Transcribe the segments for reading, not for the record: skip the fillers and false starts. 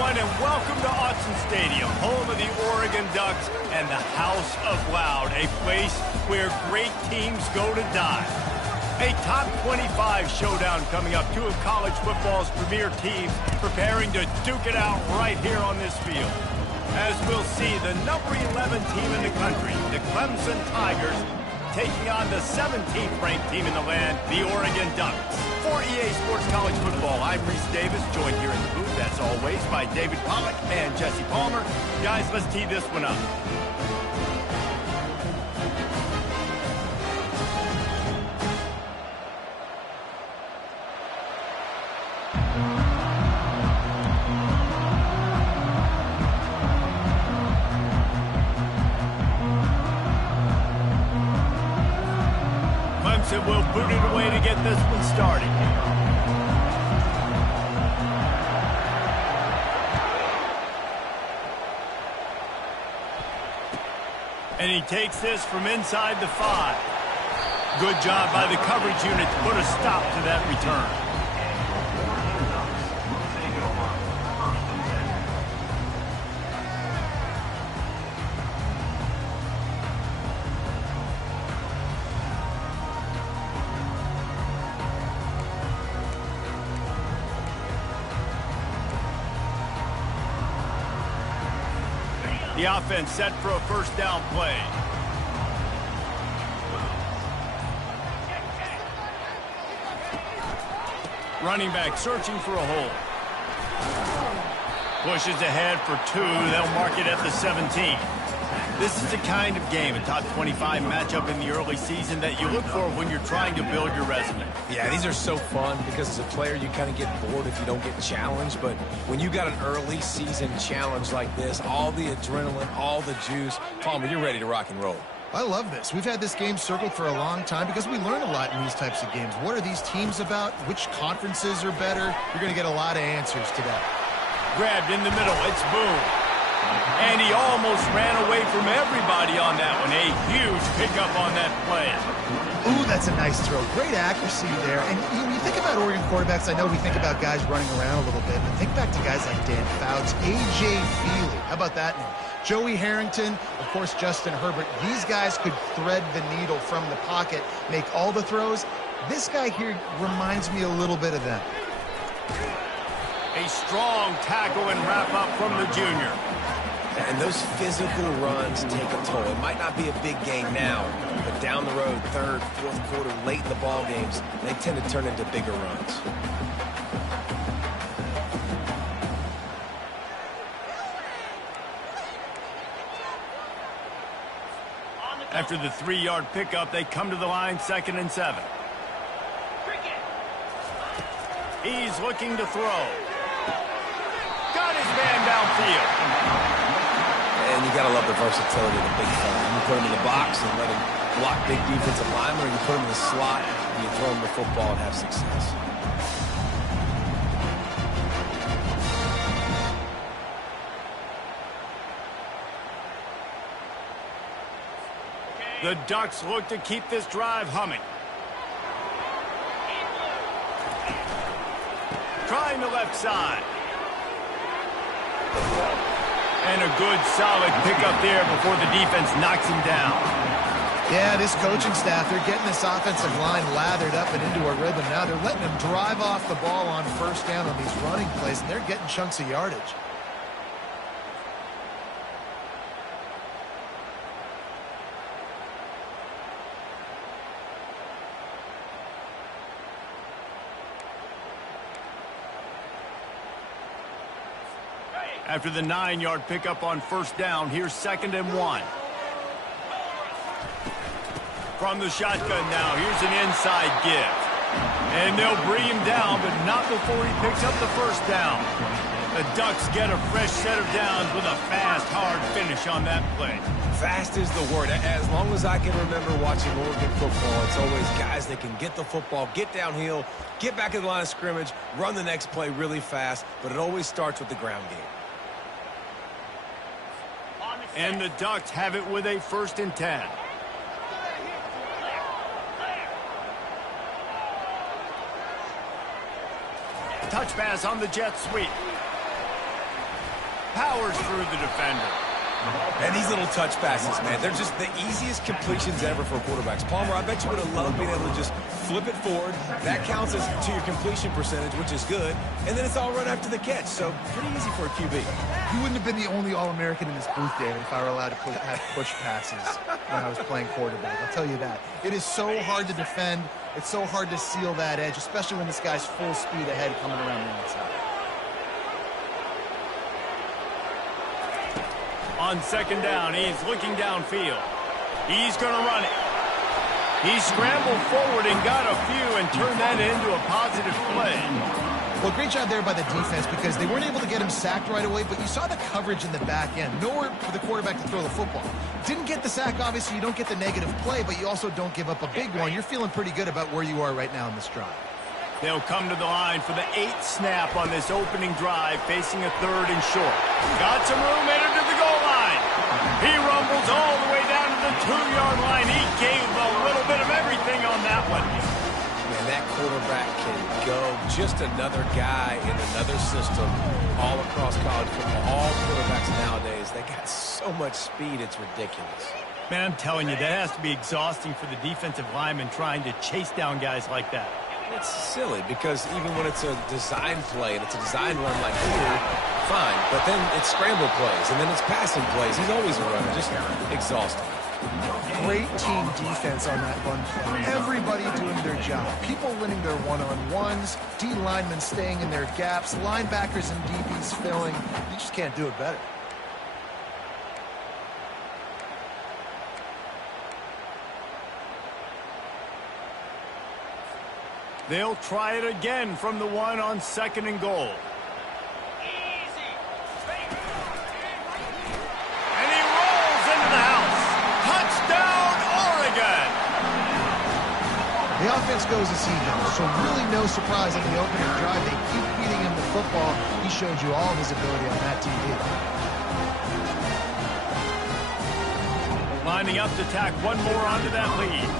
everyone, and welcome to Autzen Stadium, home of the Oregon Ducks and the House of Loud, a place where great teams go to die. A top 25 showdown coming up, two of college football's premier teams preparing to duke it out right here on this field. As we'll see, the number 11 team in the country, the Clemson Tigers, taking on the 17th ranked team in the land, the Oregon Ducks. For EA Sports College Football, I'm Reese Davis, joined here in the booth, as always, by David Pollack and Jesse Palmer. Guys, let's tee this one up. Clemson will boot it away to get this one started. And he takes this from inside the 5. Good job by the coverage unit to put a stop to that return. The offense set for a first down play. Running back searching for a hole. Pushes ahead for 2. They'll mark it at the 17. This is the kind of game, a top 25 matchup in the early season, that you look for when you're trying to build your resume. Yeah, these are so fun because as a player, you kind of get bored if you don't get challenged. But when you got an early season challenge like this, all the adrenaline, all the juice, Palmer, you're ready to rock and roll. I love this. We've had this game circled for a long time because we learn a lot in these types of games. What are these teams about? Which conferences are better? You're going to get a lot of answers to that. Grabbed in the middle. It's Boone. And he almost ran away from everybody on that one. A huge pickup on that play. Ooh, that's a nice throw. Great accuracy there. And when you think about Oregon quarterbacks, I know we think about guys running around a little bit, but think back to guys like Dan Fouts, A.J. Feely. How about that name? Joey Harrington, of course, Justin Herbert. These guys could thread the needle from the pocket, make all the throws. This guy here reminds me a little bit of them. A strong tackle and wrap up from the junior. And those physical runs take a toll. It might not be a big game now, but down the road, third, fourth quarter, late in the ball games, they tend to turn into bigger runs. After the 3-yard pickup, they come to the line, 2nd and 7. He's looking to throw. Got his man downfield. And you got to love the versatility of the big fella. You put him in the box and let him block big defensive linemen, or you put him in the slot and you throw him the football and have success. The Ducks look to keep this drive humming. Trying the left side. And a good, solid pickup there before the defense knocks him down. Yeah, this coaching staff, they're getting this offensive line lathered up and into a rhythm now. They're letting them drive off the ball on first down on these running plays, and they're getting chunks of yardage. After the 9-yard pickup on first down, here's 2nd and 1. From the shotgun now, here's an inside give. And they'll bring him down, but not before he picks up the first down. The Ducks get a fresh set of downs with a fast, hard finish on that play. Fast is the word. As long as I can remember watching Oregon football, it's always guys that can get the football, get downhill, get back in the line of scrimmage, run the next play really fast, but it always starts with the ground game. And the Ducks have it with a 1st and 10. Touch pass on the jet sweep. powers through the defender. And these little touch passes, man, they're just the easiest completions ever for quarterbacks. Palmer, I bet you would have loved being able to just flip it forward. That counts as to your completion percentage, which is good. And then it's all run after the catch, so pretty easy for a QB. You wouldn't have been the only All-American in this booth, David, if I were allowed to have push passes when I was playing quarterback. I'll tell you that. It is so hard to defend. It's so hard to seal that edge, especially when this guy's full speed ahead coming around the outside. On second down, he's looking downfield. He's going to run it. He scrambled forward and got a few and turned that into a positive play. Well, great job there by the defense because they weren't able to get him sacked right away, but you saw the coverage in the back end. Nowhere for the quarterback to throw the football. Didn't get the sack, obviously. You don't get the negative play, but you also don't give up a big one. You're feeling pretty good about where you are right now in this drive. They'll come to the line for the 8th snap on this opening drive, facing a 3rd and short. Got some room, headed to the goal line. He rumbles all the way down to the 2-yard line. He gave a little bit of everything on that one. Man, that quarterback can go. Just another guy in another system all across college football. All quarterbacks nowadays, they got so much speed, it's ridiculous. Man, I'm telling you, that has to be exhausting for the defensive lineman trying to chase down guys like that. It's silly because even when it's a design play and it's a design run like here, fine. But then it's scramble plays and then it's passing plays. He's always a runner. Just exhausting. Great team defense on that run play. Everybody doing their job. People winning their one-on-ones, D linemen staying in their gaps, linebackers and DBs filling. You just can't do it better. They'll try it again from the 1 on 2nd and goal. And he rolls into the house. Touchdown, Oregon! The offense goes as he goes, so really no surprise in the opening drive. They keep feeding him the football. He showed you all of his ability on that TV. Lining up to tack one more onto that lead.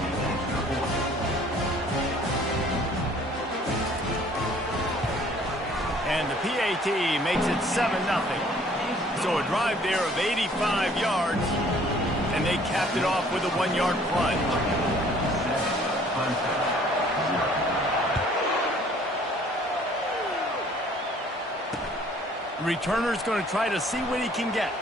And the PAT makes it 7-0. So a drive there of 85 yards, and they capped it off with a 1-yard plunge. The returner's going to try to see what he can get.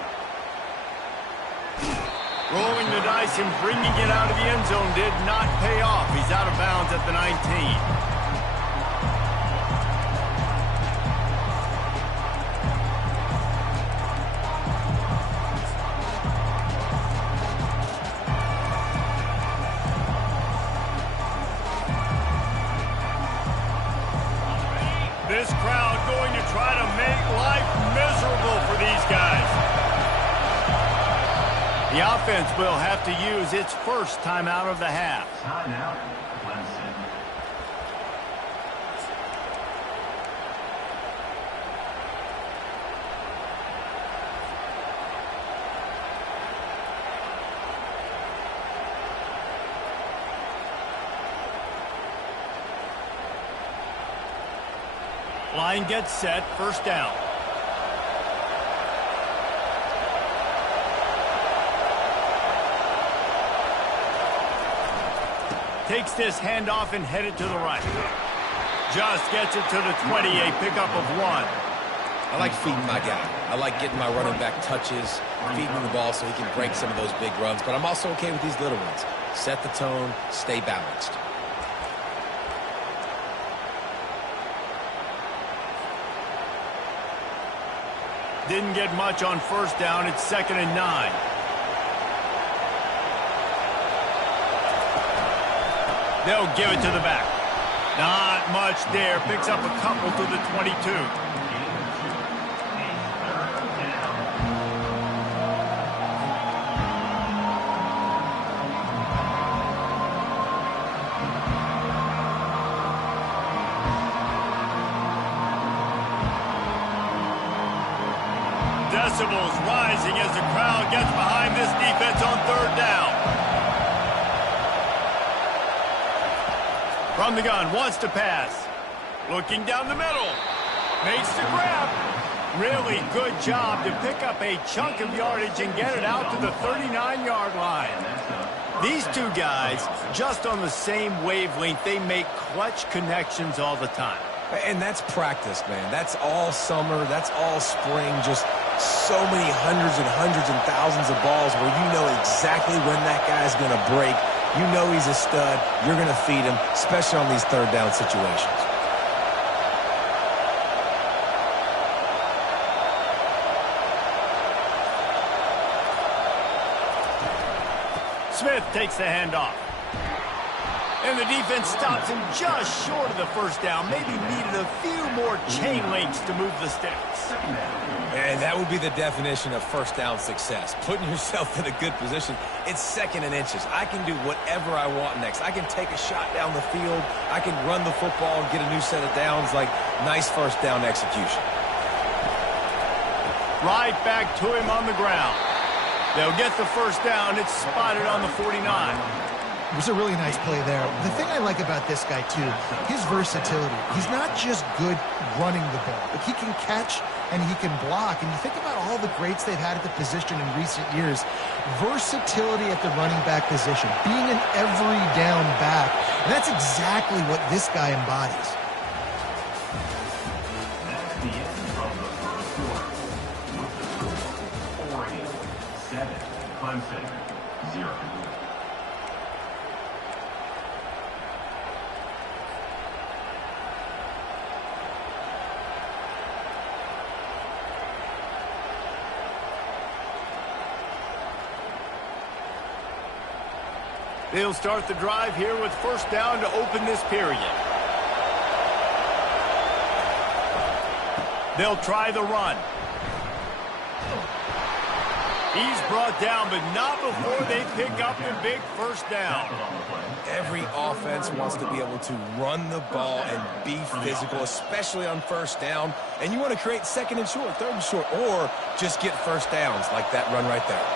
Rolling the dice and bringing it out of the end zone did not pay off. He's out of bounds at the 19. This crowd going to try to make life miserable for these guys. The offense will have to use its first timeout of the half. Timeout, Clemson. Line gets set, 1st down. Takes this handoff and headed to the right. Just gets it to the 20, a pickup of 1. I like feeding my guy. I like getting my running back touches, feeding him the ball so he can break some of those big runs. But I'm also okay with these little ones. Set the tone, stay balanced. Didn't get much on 1st down. It's 2nd and 9. They'll give it to the back. Not much there. Picks up a couple to the 22. Decibels rising as the crowd gets behind this defense on 3rd down. From the gun, wants to pass. Looking down the middle. Makes the grab. Really good job to pick up a chunk of yardage and get it out to the 39-yard line. These two guys, just on the same wavelength, they make clutch connections all the time. And that's practice, man. That's all summer. That's all spring. Just so many hundreds and thousands of balls where you know exactly when that guy's going to break. You know he's a stud. You're going to feed him, especially on these third down situations. Smith takes the handoff. And the defense stops him just short of the first down. Maybe needed a few more chain links to move the sticks. And that would be the definition of first down success. Putting yourself in a good position. It's second and inches. I can do whatever I want next. I can take a shot down the field. I can run the football and get a new set of downs. Like, nice first down execution. Right back to him on the ground. They'll get the first down. It's spotted on the 49. It was a really nice play there. The thing I like about this guy, too, his versatility. He's not just good running the ball, but he can catch and he can block. And you think about all the greats they've had at the position in recent years. Versatility at the running back position, being an every down back. And that's exactly what this guy embodies. That's the end from the first quarter. Oregon 7, Clemson 0. They'll start the drive here with first down to open this period. They'll try the run. He's brought down, but not before they pick up the big first down. Every offense wants to be able to run the ball and be physical, especially on first down. And you want to create second and short, third and short, or just get first downs like that run right there.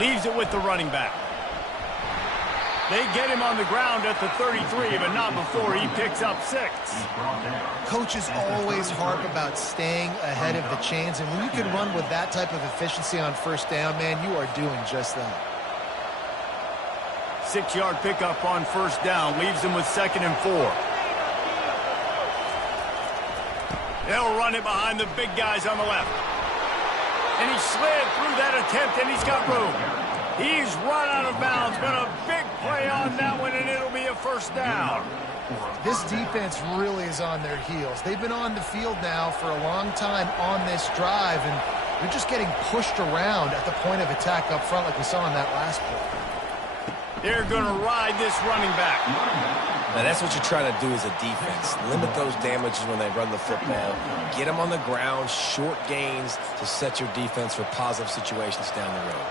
Leaves it with the running back. They get him on the ground at the 33, but not before he picks up 6. Coaches always harp about staying ahead of the chains, and when you can run with that type of efficiency on first down, man, you are doing just that. 6-yard pickup on first down, leaves him with 2nd and 4. They'll run it behind the big guys on the left. And he slid through that attempt, and he's got room. He's run out of bounds, but a big play on that one, and it'll be a first down. This defense really is on their heels. They've been on the field now for a long time on this drive, and they're just getting pushed around at the point of attack up front like we saw in that last play. They're going to ride this running back. Now, that's what you try to do as a defense. Limit those damages when they run the football. Get them on the ground, short gains to set your defense for positive situations down the road.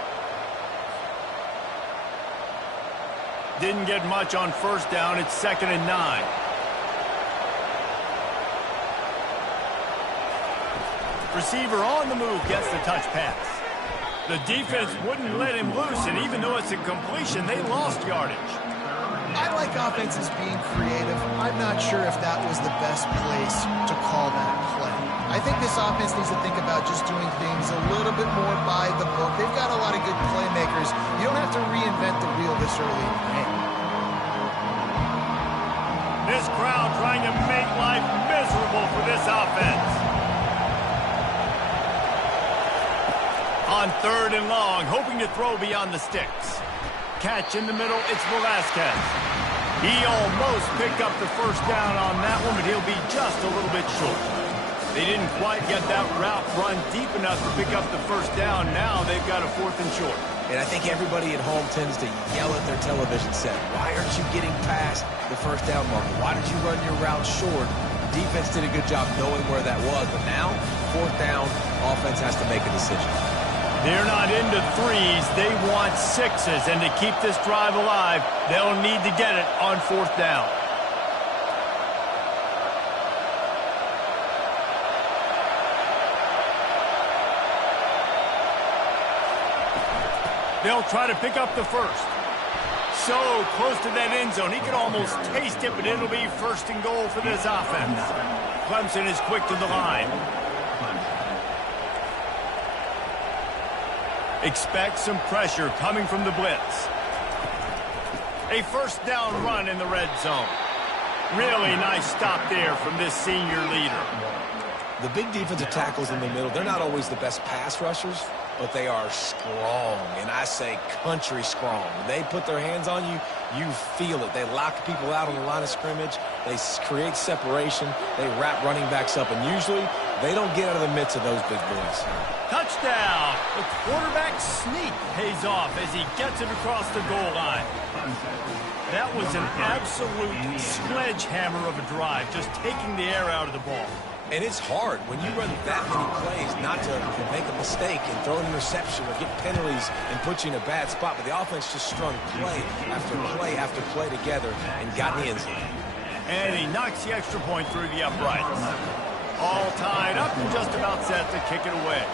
Didn't get much on first down. It's 2nd and 9. Receiver on the move gets the touch pass. The defense wouldn't let him loose, and even though it's a completion, they lost yardage. I like offenses being creative. I'm not sure if that was the best place to call that play. I think this offense needs to think about just doing things a little bit more by the book. They've got a lot of good playmakers. You don't have to reinvent the wheel this early in the game. This crowd trying to make life miserable for this offense. On 3rd and long, hoping to throw beyond the sticks. Catch in the middle, it's Velasquez. He almost picked up the first down on that one, but he'll be just a little bit short. They didn't quite get that route run deep enough to pick up the first down. Now they've got a 4th and short. And I think everybody at home tends to yell at their television set. Why aren't you getting past the first down marker? Why did you run your route short? The defense did a good job knowing where that was. But now, 4th down, offense has to make a decision. They're not into 3s. They want 6s. And to keep this drive alive, they'll need to get it on 4th down. They'll try to pick up the first. So close to that end zone. He could almost taste it, but it'll be 1st and goal for this offense. Clemson is quick to the line. Expect some pressure coming from the blitz. A first down run in the red zone. Really nice stop there from this senior leader. The big defensive tackles in the middle, they're not always the best pass rushers, but they are strong, and I say country strong. When they put their hands on you, you feel it. They lock people out on the line of scrimmage. They create separation. They wrap running backs up, and usually they don't get out of the midst of those big boys. Touchdown! The quarterback sneak pays off as he gets it across the goal line. That was an absolute sledgehammer of a drive, just taking the air out of the ball. And it's hard when you run that many plays not to make a mistake and throw an interception or get penalties and put you in a bad spot. But the offense just strung play after play after play together and got in the end zone. And he knocks the extra point through the uprights. All tied up and just about set to kick it away.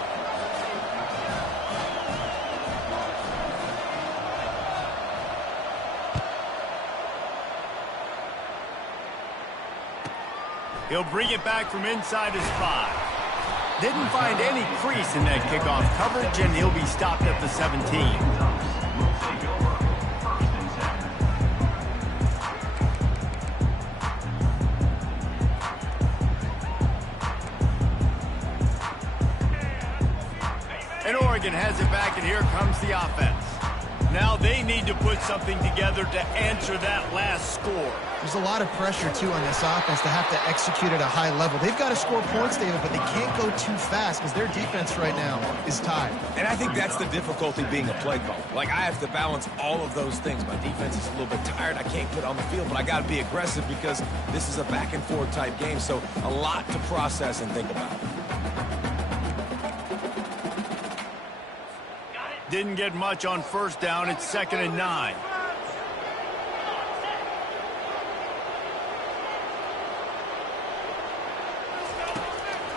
He'll bring it back from inside his 5. Didn't find any crease in that kickoff coverage, and he'll be stopped at the 17. And Oregon has it back, and here comes the offense. Now they need to put something together to answer that last score. There's a lot of pressure, too, on this offense to have to execute at a high level. They've got to score points, David, but they can't go too fast because their defense right now is tied. And I think that's the difficulty being a play caller. Like, I have to balance all of those things. My defense is a little bit tired. I can't put it on the field, but I got to be aggressive because this is a back-and-forth type game, so a lot to process and think about. Didn't get much on first down. It's 2nd and 9.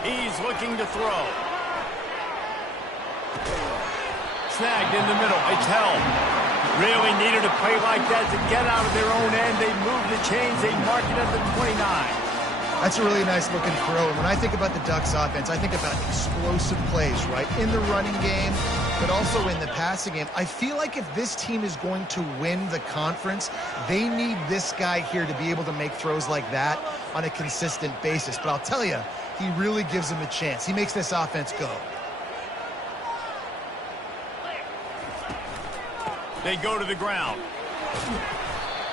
He's looking to throw. Snagged in the middle. It's held. Really needed a play like that to get out of their own end. They move the chains. They mark it at the 29. That's a really nice looking throw. And when I think about the Ducks offense, I think about explosive plays, right? In the running game, but also in the passing game. I feel like if this team is going to win the conference, they need this guy here to be able to make throws like that on a consistent basis. But I'll tell you, he really gives him a chance. He makes this offense go. They go to the ground.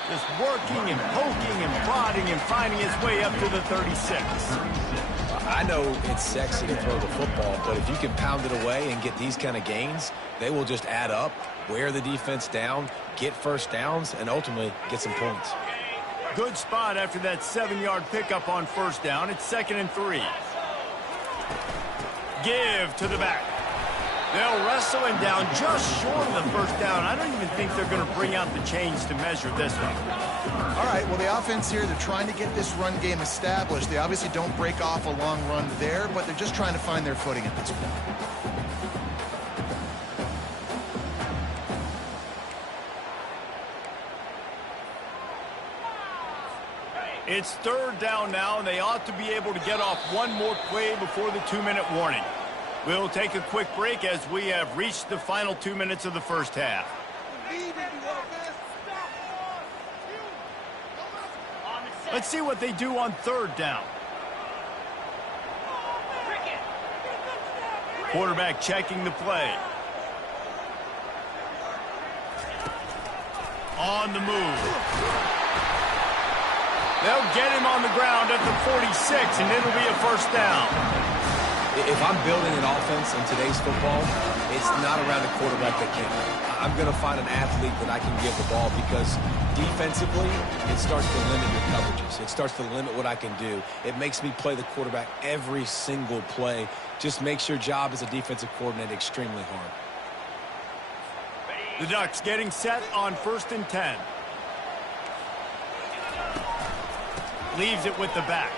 Just working and poking and prodding and finding his way up to the 36. I know it's sexy to throw the football, but if you can pound it away and get these kind of gains, they will just add up, wear the defense down, get first downs, and ultimately get some points. Good spot after that 7-yard pickup on first down. It's 2nd and 3. Give to the back. They'll wrestle him down just short of the first down. I don't even think they're going to bring out the chains to measure this one. All right, well, the offense here, they're trying to get this run game established. They obviously don't break off a long run there, but they're just trying to find their footing at this point. It's 3rd down now, and they ought to be able to get off one more play before the 2-minute warning. We'll take a quick break as we have reached the final 2 minutes of the first half. Let's see what they do on 3rd down. Quarterback checking the play. On the move. They'll get him on the ground at the 46, and it'll be a first down. If I'm building an offense in today's football, it's not around a quarterback that can. I'm going to find an athlete that I can give the ball because defensively, it starts to limit your coverages. It starts to limit what I can do. It makes me play the quarterback every single play. Just makes your job as a defensive coordinator extremely hard. The Ducks getting set on 1st and 10. Leaves it with the back.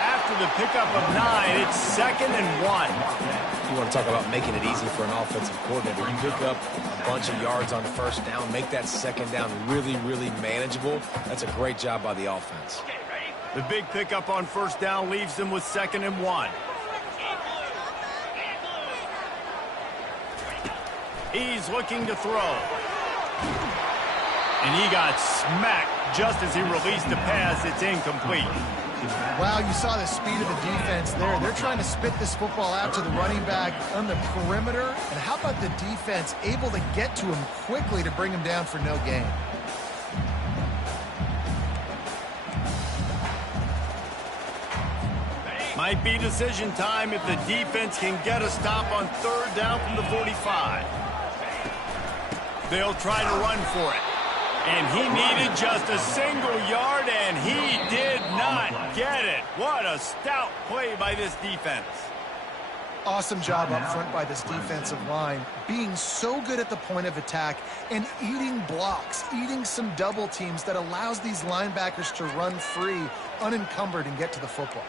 After the pickup of 9, it's 2nd and 1. You want to talk about making it easy for an offensive coordinator. You pick up a bunch of yards on first down, make that 2nd down really, really manageable. That's a great job by the offense. The big pickup on first down leaves them with 2nd and 1. He's looking to throw. And he got smacked just as he released the pass. It's incomplete. Wow, you saw the speed of the defense there. They're trying to spit this football out to the running back on the perimeter. And how about the defense able to get to him quickly to bring him down for no gain? Might be decision time if the defense can get a stop on 3rd down from the 45. They'll try to run for it. And he needed just a single yard, and he did not get it. What a stout play by this defense. Awesome job up front by this defensive line, being so good at the point of attack and eating blocks, eating some double teams that allows these linebackers to run free, unencumbered, and get to the football.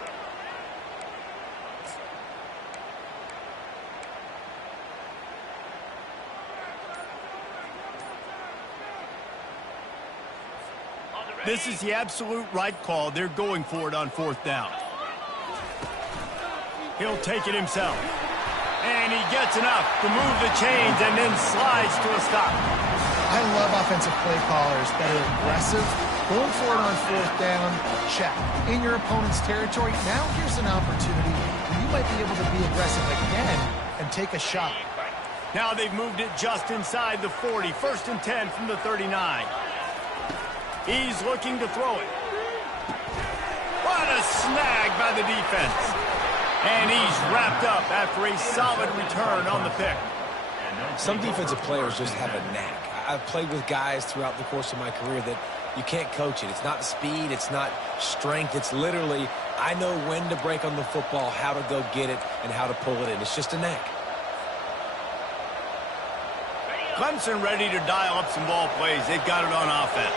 This is the absolute right call. They're going for it on 4th down. He'll take it himself. And he gets enough to move the chains and then slides to a stop. I love offensive play callers that are aggressive. Going for it on 4th down, check. In your opponent's territory, now here's an opportunity where you might be able to be aggressive again and take a shot. Now they've moved it just inside the 40. 1st and 10 from the 39. He's looking to throw it. What a snag by the defense. And he's wrapped up after a solid return on the pick. Some defensive players just have a knack. I've played with guys throughout the course of my career that you can't coach it. It's not speed. It's not strength. It's literally, I know when to break on the football, how to go get it, and how to pull it in. It's just a knack. Clemson ready to dial up some ball plays. They've got it on offense.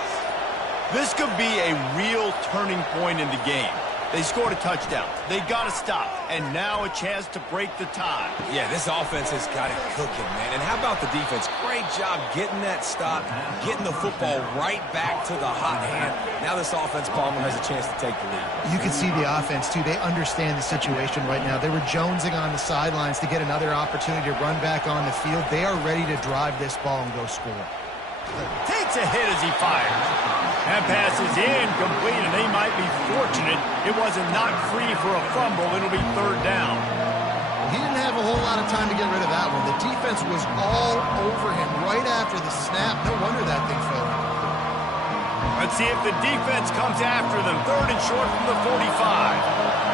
This could be a real turning point in the game. They scored a touchdown. They got to stop. And now a chance to break the tie. Yeah, this offense has got it cooking, man. And how about the defense? Great job getting that stop, getting the football right back to the hot hand. Now this offense, Palmer, has a chance to take the lead. You can see the offense, too. They understand the situation right now. They were jonesing on the sidelines to get another opportunity to run back on the field. They are ready to drive this ball and go score. Takes a hit as he fires. That pass is incomplete, and they might be fortunate it wasn't knocked free for a fumble. It'll be 3rd down. He didn't have a whole lot of time to get rid of that one. The defense was all over him right after the snap. No wonder that thing fell. Let's see if the defense comes after them. 3rd and short from the 45.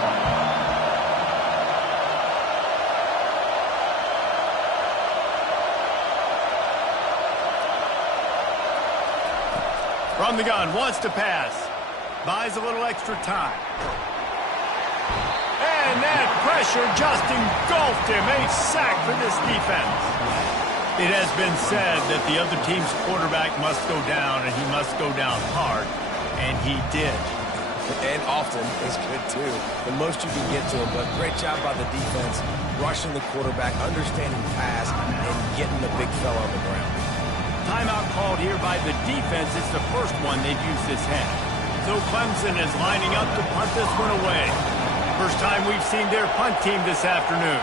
From the gun, wants to pass. Buys a little extra time. And that pressure just engulfed him. A sack for this defense. It has been said that the other team's quarterback must go down, and he must go down hard. And he did. And often is good, too. The most you can get to him, but great job by the defense, rushing the quarterback, understanding pass, and getting the big fella on the ground. Timeout called here by the defense. It's the first one they've used this half. So Clemson is lining up to punt this one away. First time we've seen their punt team this afternoon.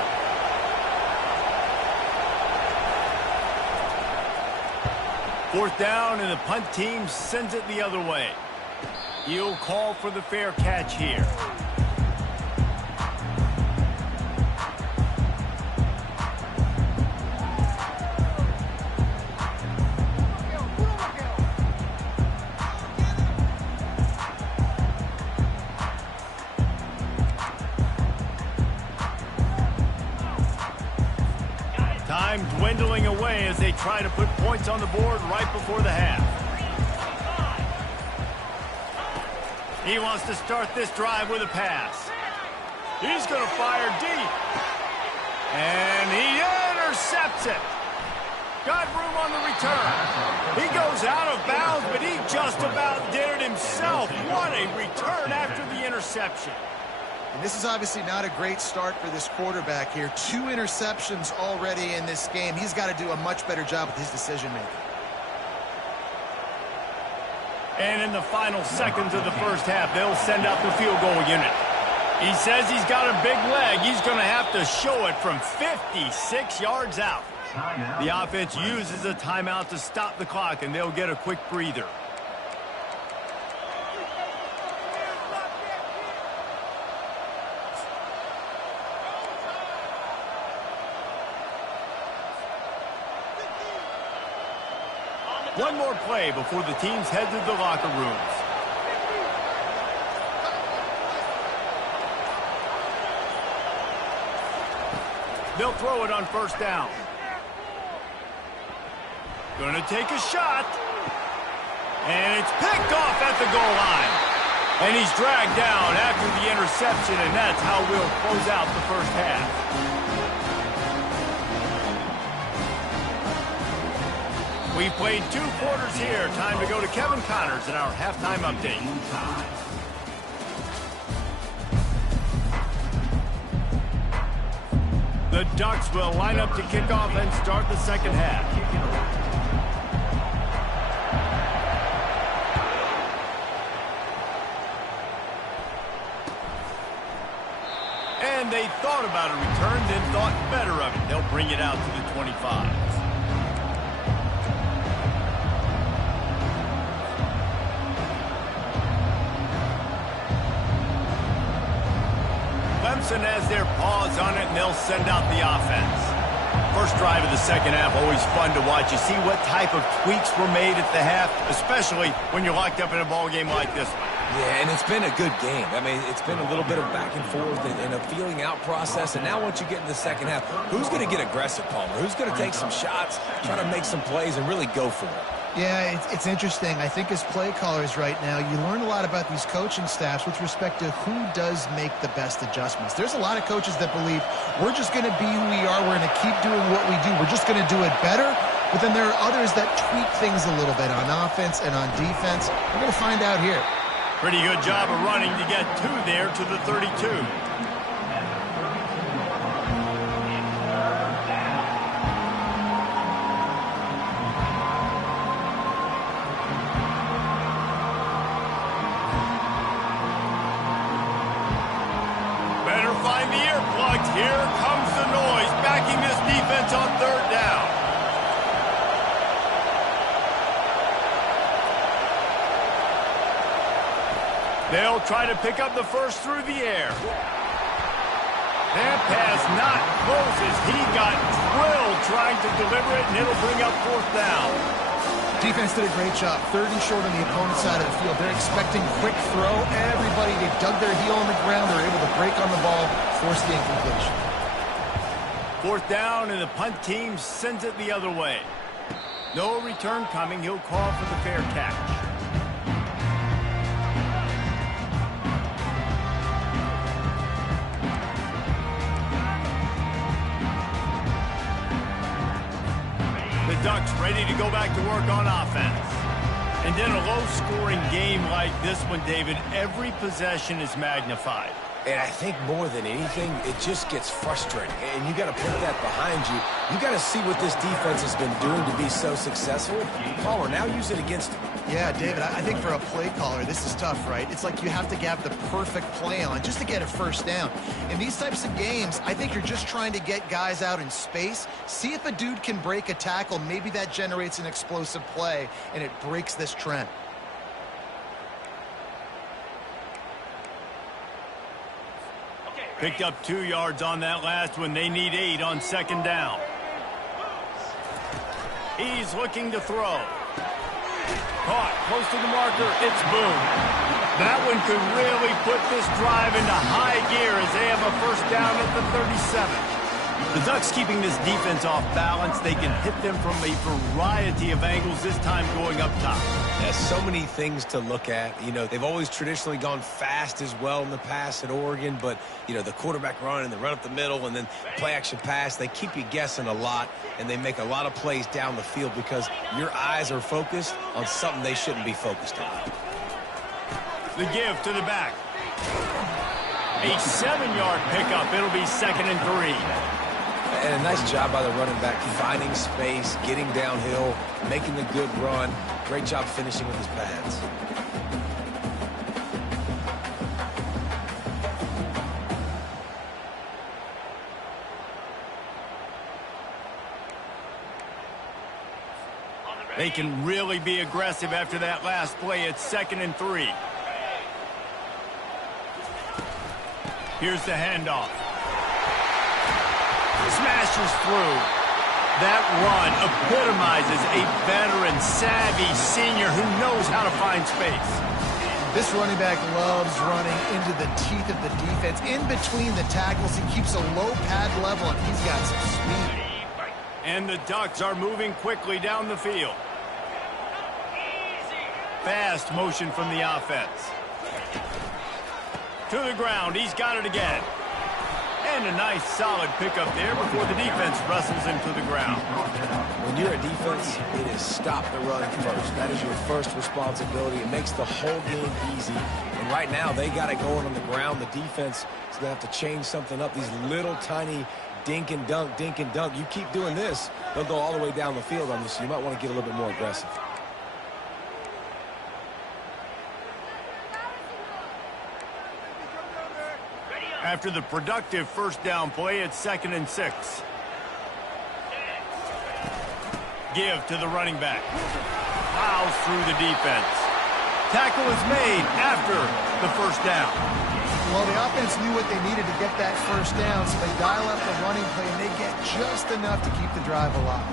Fourth down, and the punt team sends it the other way. He'll call for the fair catch here. Time dwindling away as they try to put points on the board right before the half. He wants to start this drive with a pass. He's going to fire deep. And he intercepts it. Got room on the return. He goes out of bounds, but he just about did it himself. What a return after the interception. And this is obviously not a great start for this quarterback here. 2 interceptions already in this game. He's got to do a much better job with his decision-making. And in the final seconds of the first half, they'll send out the field goal unit. He says he's got a big leg. He's going to have to show it from 56 yards out. The offense uses a timeout to stop the clock, and they'll get a quick breather. One more play before the teams head to the locker rooms. They'll throw it on first down. Gonna take a shot. And it's picked off at the goal line. And he's dragged down after the interception, and that's how we'll close out the first half. We played 2 quarters here. Time to go to Kevin Connors in our halftime update. The Ducks will line up to kick off and start the second half. And they thought about a return, then thought better of it. They'll bring it out to the 25. Clemson has their paws on it, and they'll send out the offense. First drive of the second half, always fun to watch. You see what type of tweaks were made at the half, especially when you're locked up in a ball game like this one. Yeah, and it's been a good game. I mean, it's been a little bit of back and forth and a feeling out process. And now once you get in the second half, who's going to get aggressive, Palmer? Who's going to take some shots, try to make some plays, and really go for it? Yeah, it's interesting. I think as play callers right now, you learn a lot about these coaching staffs with respect to who does make the best adjustments. There's a lot of coaches that believe we're just going to be who we are. We're going to keep doing what we do. We're just going to do it better. But then there are others that tweak things a little bit on offense and on defense. We're going to find out here. Pretty good job of running to get 2 there to the 32. Better find the earplugs. Here comes the noise, backing this defense on third down. They'll try to pick up the first through the air. That pass not closes. He got drilled trying to deliver it, and it'll bring up fourth down. Defense did a great job. 30 short on the opponent's side of the field. They're expecting quick throw. Everybody, they dug their heel on the ground. They're able to break on the ball, force the incompletion. Fourth down, and the punt team sends it the other way. No return coming. He'll call for the fair catch. Ducks ready to go back to work on offense. And in a low-scoring game like this one, David, every possession is magnified. And I think more than anything, it just gets frustrating. And you got to put that behind you. You got to see what this defense has been doing to be so successful. Caller, now use it against them. Yeah, David, I think for a play caller, this is tough, right? It's like you have to have the perfect play on just to get a first down. In these types of games, I think you're just trying to get guys out in space, see if a dude can break a tackle. Maybe that generates an explosive play, and it breaks this trend. Picked up 2 yards on that last one. They need 8 on second down. He's looking to throw. Caught close to the marker. It's Boone. That one could really put this drive into high gear as they have a first down at the 37. The Ducks keeping this defense off balance. They can hit them from a variety of angles, this time going up top. There's so many things to look at. You know, they've always traditionally gone fast as well in the past at Oregon, but, you know, the quarterback run and the run up the middle and then play action pass, they keep you guessing a lot, and they make a lot of plays down the field because your eyes are focused on something they shouldn't be focused on. The give to the back. A 7-yard pickup. It'll be 2nd and 3. And a nice job by the running back, finding space, getting downhill, making the good run. Great job finishing with his pads. They can really be aggressive after that last play. It's 2nd and 3. Here's the handoff. Smashes through. That run epitomizes a veteran, savvy senior who knows how to find space. This running back loves running into the teeth of the defense. In between the tackles, he keeps a low pad level, and he's got some speed. And the Ducks are moving quickly down the field. Fast motion from the offense. To the ground. He's got it again. And a nice solid pickup there before the defense wrestles him to the ground. When you're a defense, it is stop the run first. That is your first responsibility. It makes the whole game easy. And right now, they got it going on the ground. The defense is going to have to change something up. These little tiny dink and dunk, dink and dunk. You keep doing this, they'll go all the way down the field on you, so you might want to get a little bit more aggressive. After the productive first down play, it's 2nd and 6. Give to the running back. Plows through the defense. Tackle is made after the first down. Well, the offense knew what they needed to get that first down, so they dial up the running play, and they get just enough to keep the drive alive.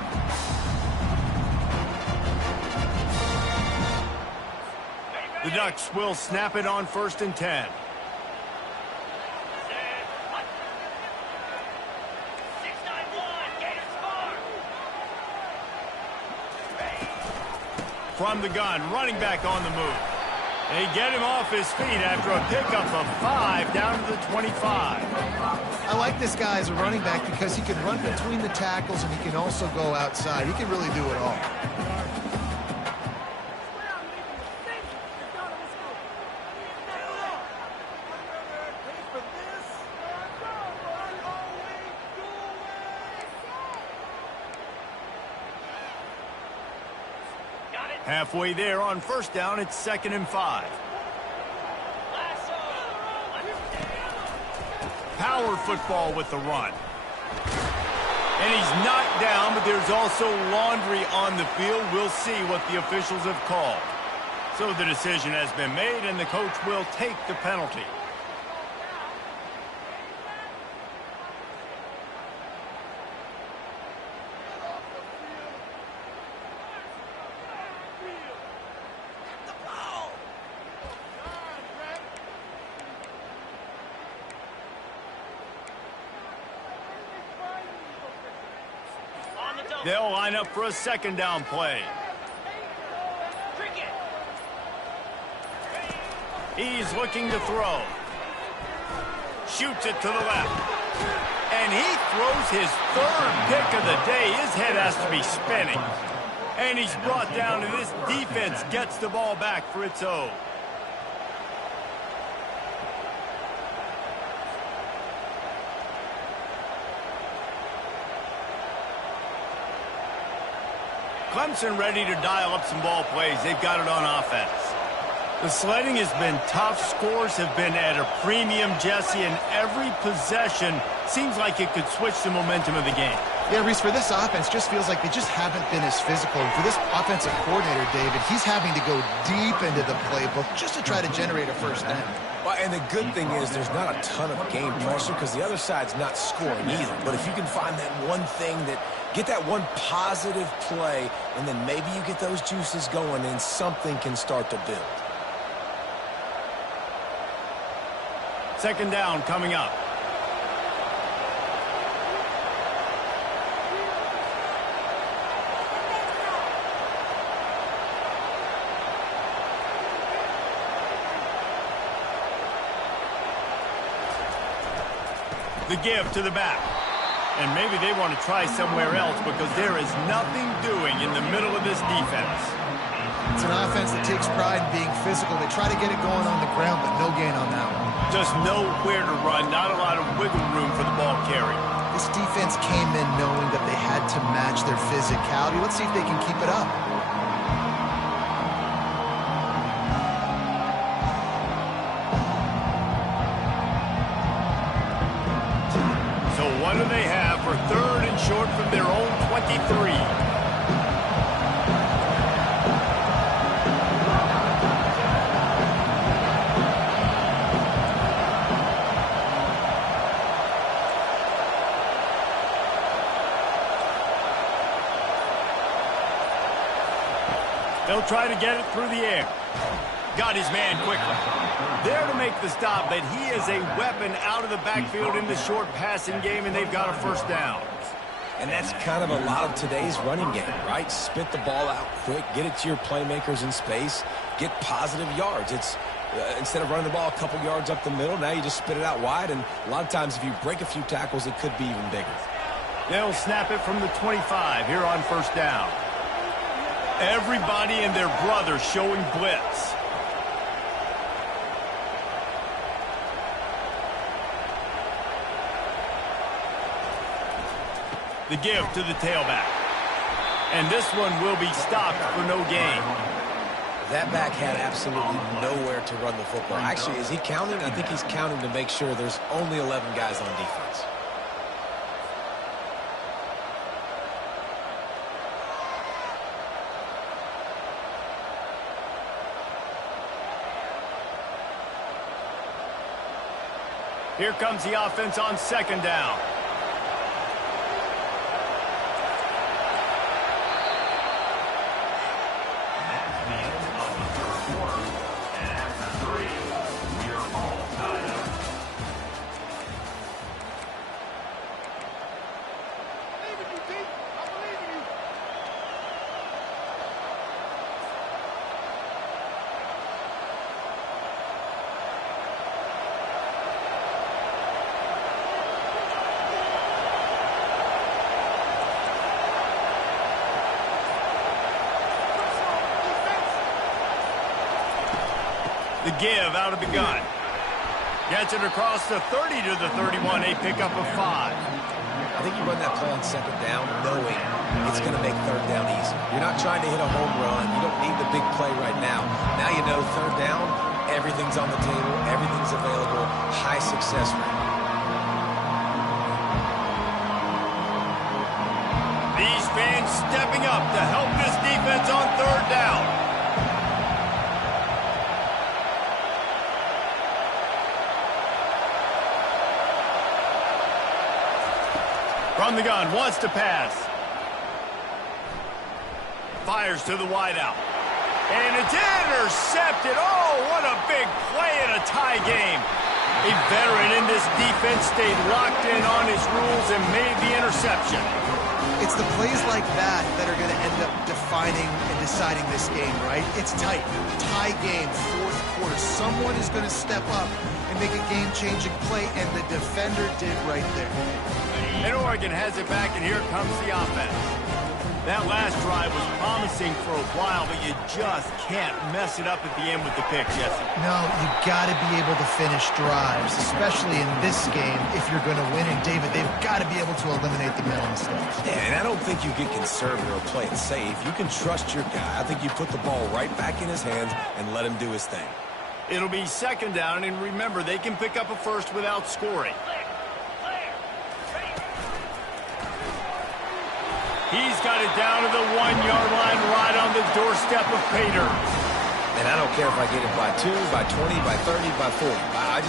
The Ducks will snap it on 1st and 10. From the gun, running back on the move. They get him off his feet after a pickup of 5 down to the 25. I like this guy as a running back because he can run between the tackles and he can also go outside. He can really do it all. Halfway there on first down, it's 2nd and 5. Power football with the run. And he's knocked down, but there's also laundry on the field. We'll see what the officials have called. So the decision has been made, and the coach will take the penalty. They'll line up for a 2nd down play. He's looking to throw. Shoots it to the left. And he throws his 3rd pick of the day. His head has to be spinning. And he's brought down, and this defense gets the ball back for its own. Clemson ready to dial up some ball plays. They've got it on offense. The sledding has been tough. Scores have been at a premium, Jesse, and every possession seems like it could switch the momentum of the game. Yeah, Reese, for this offense, just feels like they just haven't been as physical. And for this offensive coordinator, David, he's having to go deep into the playbook just to try to generate a first down. Well, and the good thing is there's not a ton of game pressure because the other side's not scoring either. But if you can find that one thing that get that one positive play, and then maybe you get those juices going, and something can start to build. 2nd down coming up. The give to the back. And maybe they want to try somewhere else because there is nothing doing in the middle of this defense. It's an offense that takes pride in being physical. They try to get it going on the ground, but no gain on that one. Just nowhere to run, not a lot of wiggle room for the ball carry. This defense came in knowing that they had to match their physicality. Let's see if they can keep it up. So what do they have for 3rd and short from their own 23? They'll try to get it through the air. Got his man quickly. There to make the stop, but he is a weapon out of the backfield in the short passing game, and they've got a first down. And that's kind of a lot of today's running game, right? Spit the ball out quick, get it to your playmakers in space, get positive yards. It's instead of running the ball a couple yards up the middle, now you just spit it out wide, and a lot of times if you break a few tackles, it could be even bigger. They'll snap it from the 25 here on first down. Everybody and their brother showing blitz. The give to the tailback. And this one will be stopped for no gain. That back had absolutely nowhere to run the football. Actually, is he counting? I think he's counting to make sure there's only 11 guys on defense. Here comes the offense on second down. That's the end of the third quarter. And after 3, we are all tied up. The give out of the gun. Gets it across the 30 to the 31, a pickup of 5. I think you run that play on second down knowing it's going to make third down easy. You're not trying to hit a home run. You don't need the big play right now. Now you know third down, everything's on the table, everything's available, high success rate. These fans stepping up to help this defense on third down. From the gun, wants to pass. Fires to the wideout. And it's intercepted. Oh, what a big play in a tie game. A veteran in this defense stayed locked in on his rules and made the interception. It's the plays like that that are going to end up defining and deciding this game, right? It's tight. Tie game, fourth quarter. Someone is going to step up and make a game-changing play, and the defender did right there. And Oregon has it back, and here comes the offense. That last drive was promising for a while, but you just can't mess it up at the end with the pick, Jesse. No, you got to be able to finish drives, especially in this game if you're going to win. And, David, they've got to be able to eliminate the mental mistakes. Yeah, and I don't think you get conservative or play it safe. You can trust your guy. I think you put the ball right back in his hands and let him do his thing. It'll be second down, and remember, they can pick up a first without scoring. He's got it down to the 1-yard line right on the doorstep of Pater. And I don't care if I get it by 2, by 20, by 30, by 40. I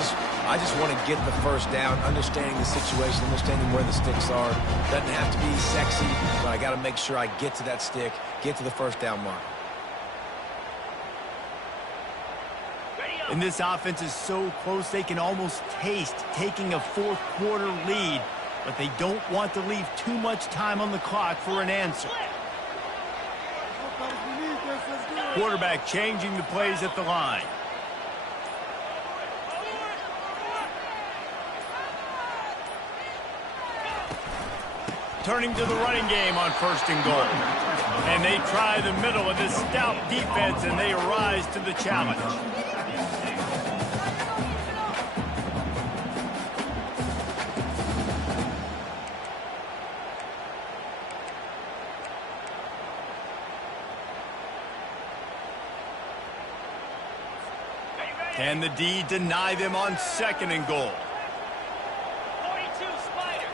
just want to get the first down, understanding the situation, understanding where the sticks are. Doesn't have to be sexy, but I got to make sure I get to that stick, get to the first down mark. And this offense is so close they can almost taste taking a fourth quarter lead, but they don't want to leave too much time on the clock for an answer. Quarterback changing the plays at the line. Turning to the running game on first and goal. And they try the middle of this stout defense, and they rise to the challenge. Can the D deny them on 2nd and goal? 42 Spider.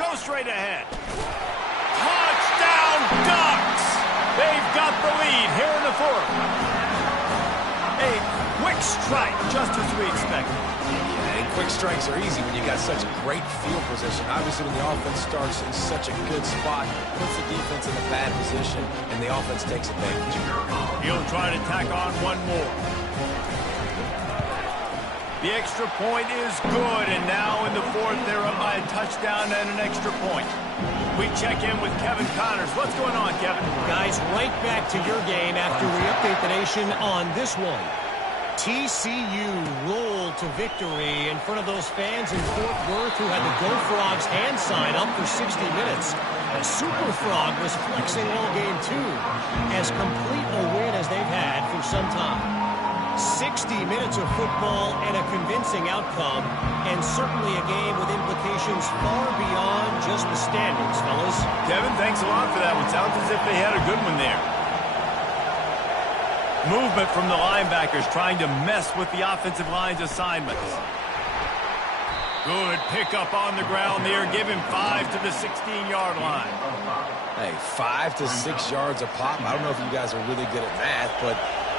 Go straight ahead. Touchdown Ducks! They've got the lead here in the 4th. A quick strike, just as we expected. Yeah, and quick strikes are easy when you got such great field position. Obviously, when the offense starts in such a good spot, puts the defense in a bad position, and the offense takes advantage. He'll try to tack on one more. The extra point is good, and now in the 4th, they're up by a touchdown and an extra point. We check in with Kevin Connors. What's going on, Kevin? Guys, right back to your game after we update the nation on this one. TCU rolled to victory in front of those fans in Fort Worth who had the Go Frogs hand sign up for 60 minutes. The Super Frog was flexing all game, too, as complete a win as they've had for some time. 60 minutes of football and a convincing outcome, and certainly a game with implications far beyond just the standings, fellas. Kevin, thanks a lot for that one. Sounds as if they had a good one there. Movement from the linebackers trying to mess with the offensive line's assignments. Good pickup on the ground there. Give him 5 to the 16-yard line. Hey, 5 to 6 yards a pop. I don't know if you guys are really good at math, but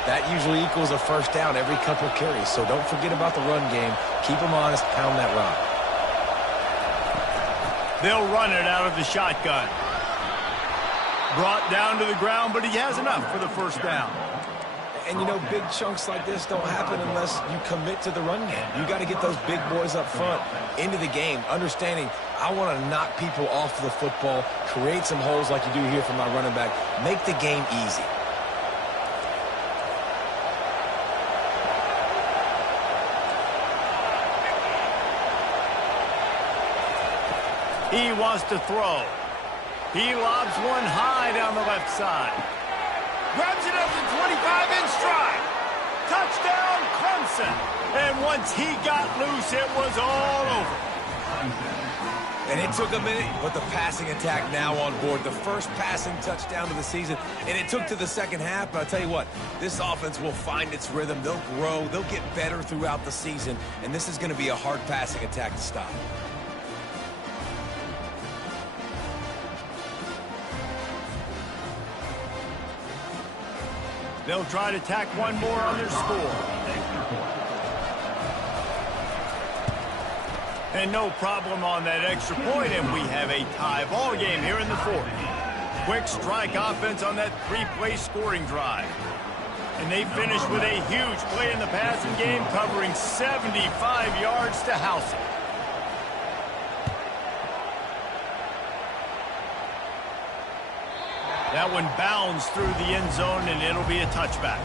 that usually equals a first down every couple of carries. So don't forget about the run game. Keep them honest. Pound that rock. They'll run it out of the shotgun. Brought down to the ground, but he has enough for the first down. And, you know, big chunks like this don't happen unless you commit to the run game. You got to get those big boys up front into the game, understanding I want to knock people off the football, create some holes like you do here for my running back, make the game easy. He wants to throw. He lobs one high down the left side. Grabs it up to 25 in stride. Touchdown, Clemson. And once he got loose, it was all over. And it took a minute, but the passing attack now on board. The first passing touchdown of the season, and it took to the second half. But I'll tell you what, this offense will find its rhythm. They'll grow. They'll get better throughout the season. And this is going to be a hard passing attack to stop. They'll try to tack one more on their score. And no problem on that extra point, and we have a tie ball game here in the 4th. Quick strike offense on that 3-play scoring drive. And they finish with a huge play in the passing game, covering 75 yards to house it. That one bounds through the end zone, and it'll be a touchback.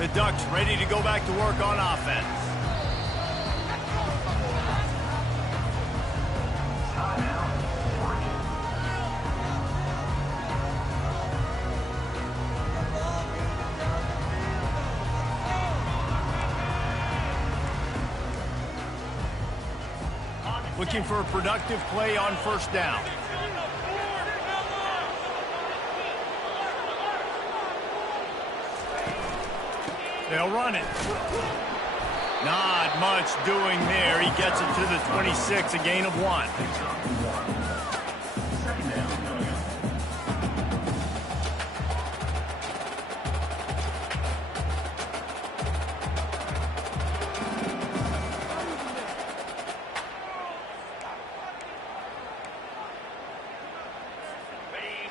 The Ducks ready to go back to work on offense. Looking for a productive play on first down. They'll run it. Not much doing there. He gets it to the 26, a gain of 1.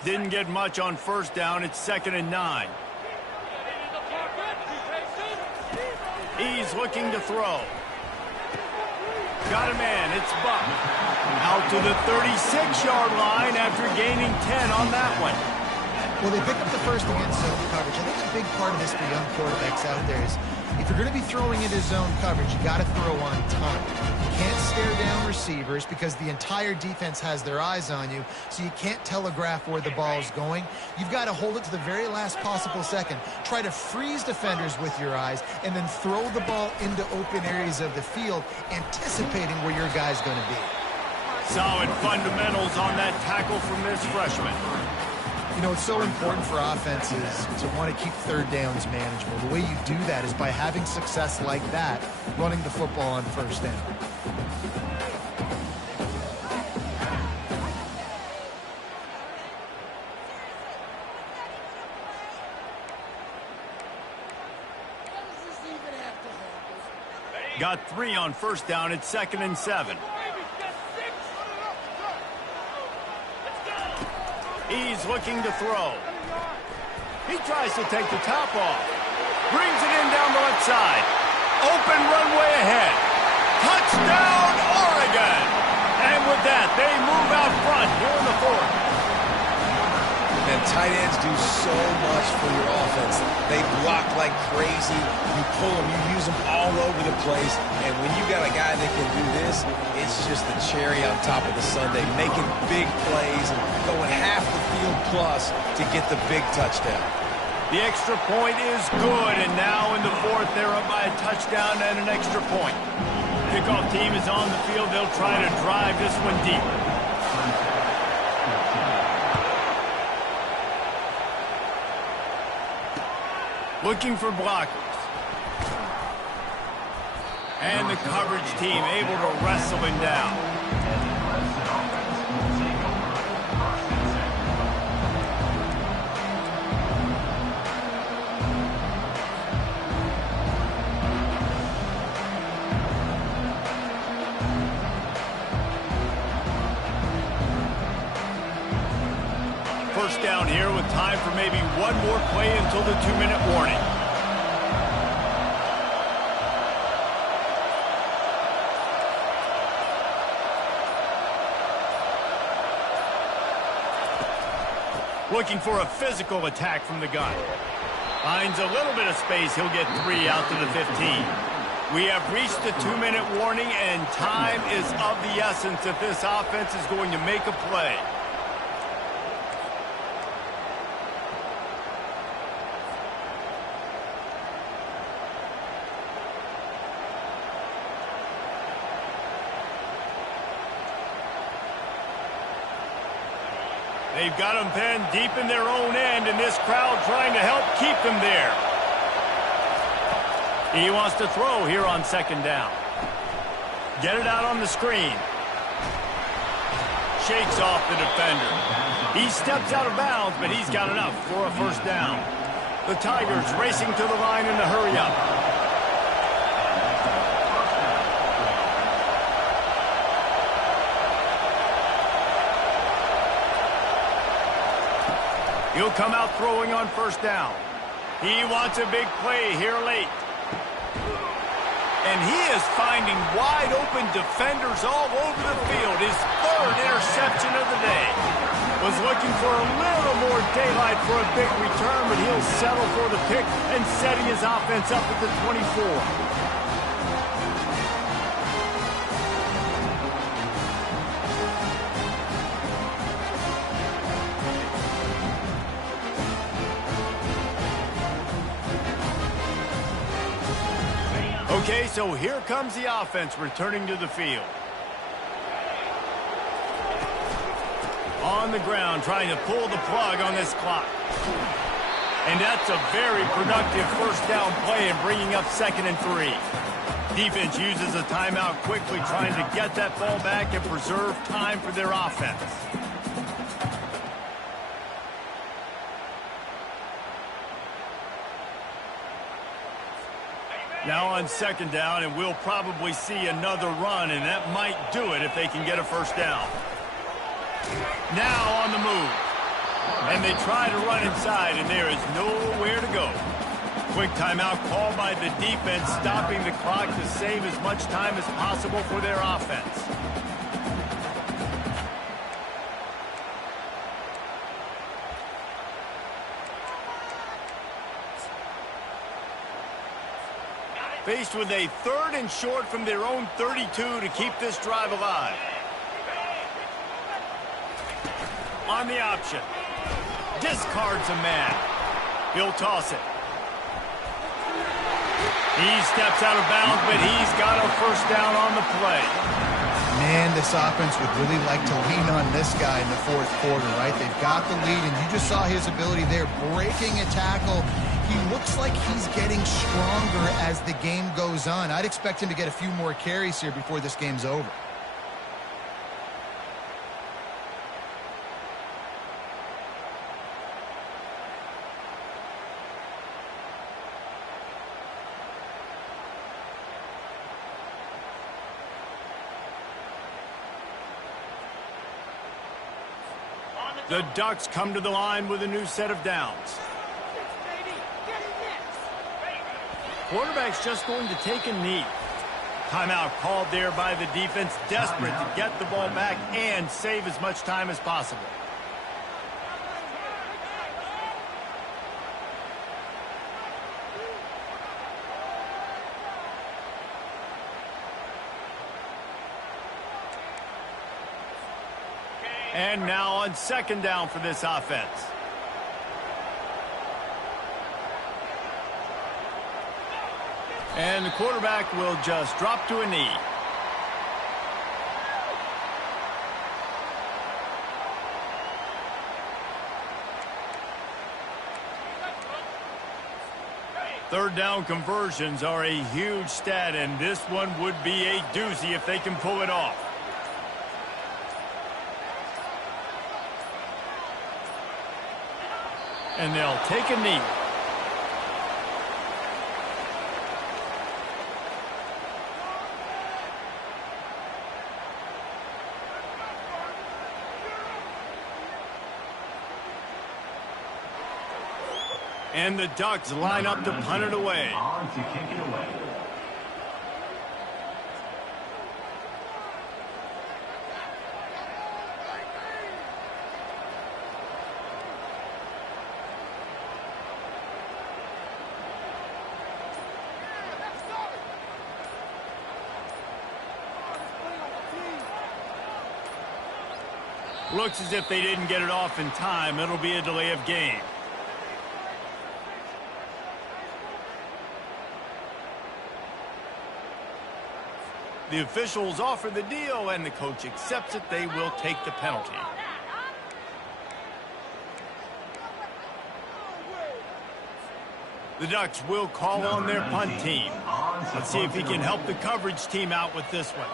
Didn't get much on first down. It's 2nd and 9. He's looking to throw. Got a man. It's Buck. Out to the 36-yard line after gaining 10 on that one. Well, they pick up the first against zone coverage. I think a big part of this for young quarterbacks out there is If you're going to be throwing into zone coverage, you got to throw on time. You can't stare down receivers because the entire defense has their eyes on you, so you can't telegraph where the ball's going. You've got to hold it to the very last possible second. Try to freeze defenders with your eyes, and then throw the ball into open areas of the field, anticipating where your guy's going to be. Solid fundamentals on that tackle from this freshman. You know, it's so important for offenses to want to keep third downs manageable. The way you do that is by having success like that, running the football on first down. Got 3 on first down. It's 2nd and 7. He's looking to throw. He tries to take the top off. Brings it in down the left side. Open runway ahead. Touchdown, Oregon! And with that, they move out front here in the 4th. And tight ends do so much for your offense. They block like crazy. You pull them, you use them all over the place. And when you got a guy that can do this, it's just the cherry on top of the sundae, making big plays and going half the field plus to get the big touchdown. The extra point is good, and now in the 4th, they're up by a touchdown and an extra point. Kickoff team is on the field. They'll try to drive this one deep. Looking for blockers. And the coverage team able to wrestle him down. First down here with time for maybe one more play until the 2-minute warning. Looking for a physical attack from the gun. Finds a little bit of space. He'll get 3 out to the 15. We have reached the 2-minute warning, and time is of the essence if this offense is going to make a play. They've got them pinned deep in their own end, and this crowd trying to help keep them there. He wants to throw here on 2nd down. Get it out on the screen. Shakes off the defender. He steps out of bounds, but he's got enough for a first down. The Tigers racing to the line in a hurry up. He'll come out throwing on first down. He wants a big play here late. And he is finding wide open defenders all over the field. His 3rd interception of the day. Was looking for a little more daylight for a big return, but he'll settle for the pick and setting his offense up at the 24. Okay, so here comes the offense returning to the field. On the ground, trying to pull the plug on this clock. And that's a very productive first down play and bringing up 2nd and 3. Defense uses a timeout quickly, trying to get that ball back and preserve time for their offense. Now on 2nd down, and we'll probably see another run, and that might do it if they can get a first down. Now on the move. And they try to run inside, and there is nowhere to go. Quick timeout called by the defense, stopping the clock to save as much time as possible for their offense. Faced with a 3rd and short from their own 32 to keep this drive alive. On the option. Discards a man. He'll toss it. He steps out of bounds, but he's got a first down on the play. Man, this offense would really like to lean on this guy in the 4th quarter, right? They've got the lead, and you just saw his ability there, breaking a tackle. He looks like he's getting stronger as the game goes on. I'd expect him to get a few more carries here before this game's over. The Ducks come to the line with a new set of downs. Quarterback's just going to take a knee. Timeout called there by the defense, desperate to get the ball back and save as much time as possible. And now on 2nd down for this offense. And the quarterback will just drop to a knee. Third down conversions are a huge stat, and this one would be a doozy if they can pull it off. And they'll take a knee. And the Ducks line up to punt it away. On to kick it away. Looks as if they didn't get it off in time. It'll be a delay of game. The officials offer the deal, and the coach accepts it. They will take the penalty. The Ducks will call on their punt team. Let's see if he can help the coverage team out with this one.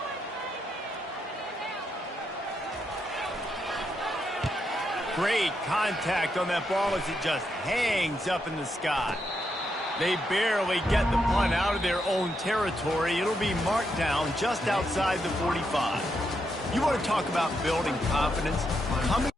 Great contact on that ball as it just hangs up in the sky. They barely get the punt out of their own territory. It'll be marked down just outside the 45. You want to talk about building confidence? Coming